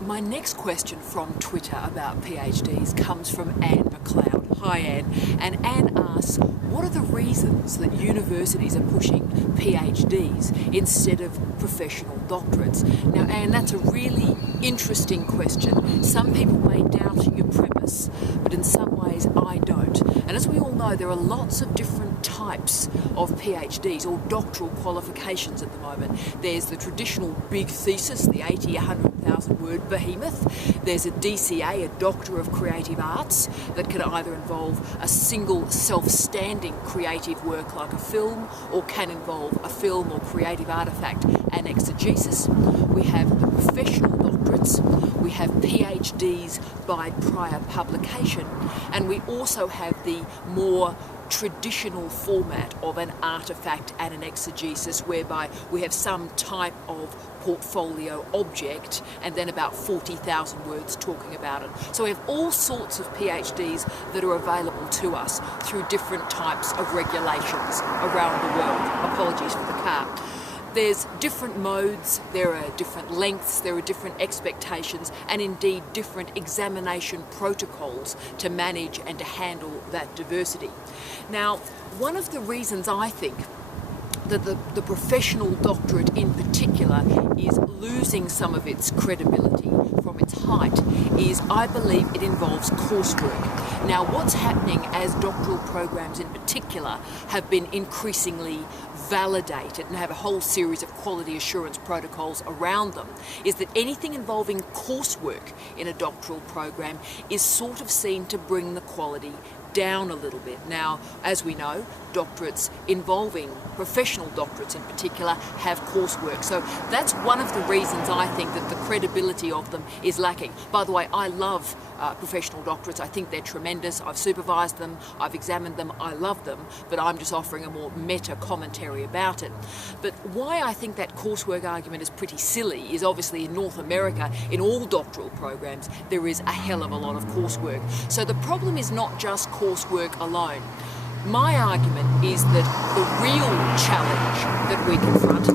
My next question from Twitter about PhDs comes from Anne McLeod. Hi Anne. And Anne asks, what are the reasons that universities are pushing PhDs instead of professional doctorates? Now Anne, that's a really interesting question. Some people may doubt your premise, but in some ways I don't. And as we all know, there are lots of different types of PhDs or doctoral qualifications at the moment. There's the traditional big thesis, the 80, 100,000 word behemoth. There's a DCA, a Doctor of Creative Arts, that can either involve a single self-standing creative work like a film, or can involve a film or creative artefact and exegesis. We have the professional doctorates, we have PhDs by prior publication, and we also have the more traditional format of an artefact and an exegesis, whereby we have some type of portfolio object and then about 40,000 words talking about it. So we have all sorts of PhDs that are available to us through different types of regulations around the world. Apologies for the car. There's different modes, there are different lengths, there are different expectations, and indeed different examination protocols to manage and to handle that diversity. Now, one of the reasons I think that the professional doctorate in particular is losing some of its credibility from its height is, I believe, it involves coursework. Now, what's happening as doctoral programs in particular have been increasingly validated and have a whole series of quality assurance protocols around them, is that anything involving coursework in a doctoral program is sort of seen to bring the quality down a little bit. Now, as we know, doctorates involving professional doctorates in particular have coursework. So that's one of the reasons I think that the credibility of them is lacking. By the way, I love professional doctorates. I think they're tremendous. I've supervised them, I've examined them, I love them, but I'm just offering a more meta commentary about it. But why I think that coursework argument is pretty silly is obviously in North America, in all doctoral programs, there is a hell of a lot of coursework. So the problem is not just coursework alone. My argument is that the real challenge that we confront,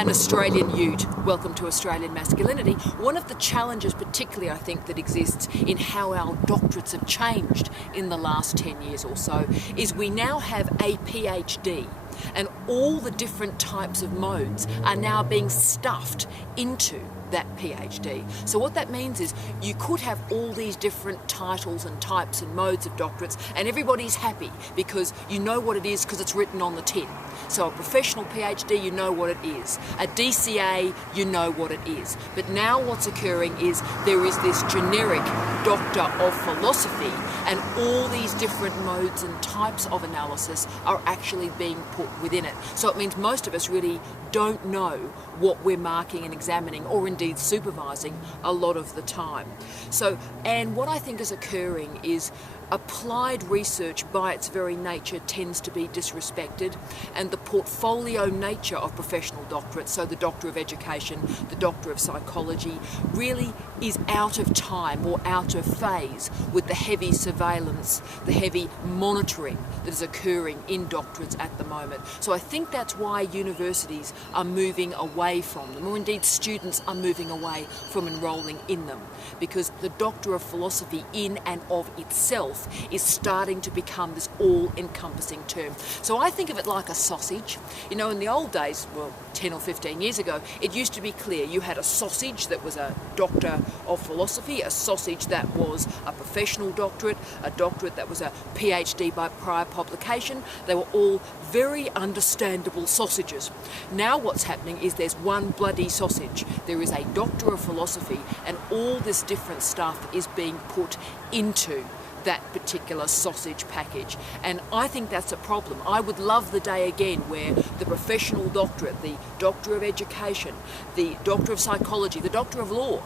an Australian ute, welcome to Australian masculinity, one of the challenges particularly I think that exists in how our doctorates have changed in the last 10 years or so is we now have a PhD, and all the different types of modes are now being stuffed into that PhD. So what that means is you could have all these different titles and types and modes of doctorates, and everybody's happy because you know what it is because it's written on the tin. So a professional PhD, you know what it is. A DCA, you know what it is. But now what's occurring is there is this generic Doctor of Philosophy, and all these different modes and types of analysis are actually being put within it. So it means most of us really don't know what we're marking and examining, or indeed supervising, a lot of the time. So, and what I think is occurring is applied research by its very nature tends to be disrespected, and the portfolio nature of professional doctorates, so the Doctor of Education, the Doctor of Psychology, really is out of time or out of phase with the heavy surveillance, the heavy monitoring that is occurring in doctorates at the moment. So I think that's why universities are moving away from them, or indeed students are moving away from enrolling in them, because the Doctor of Philosophy in and of itself is starting to become this all-encompassing term. So I think of it like a sausage. You know, in the old days, well, 10 or 15 years ago, it used to be clear you had a sausage that was a Doctor of Philosophy, a sausage that was a professional doctorate, a doctorate that was a PhD by prior publication. They were all very understandable sausages. Now what's happening is there's one bloody sausage. There is a Doctor of Philosophy, and all this different stuff is being put into that particular sausage package, and I think that's a problem. I would love the day again where the professional doctorate, the Doctor of Education, the Doctor of Psychology, the Doctor of Law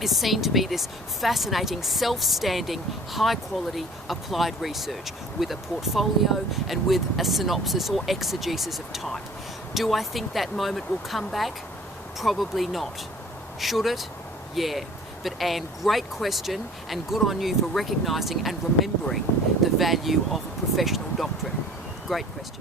is seen to be this fascinating, self-standing, high-quality applied research with a portfolio and with a synopsis or exegesis of type. Do I think that moment will come back? Probably not. Should it? Yeah. But Anne, great question, and good on you for recognising and remembering the value of a professional doctorate. Great question.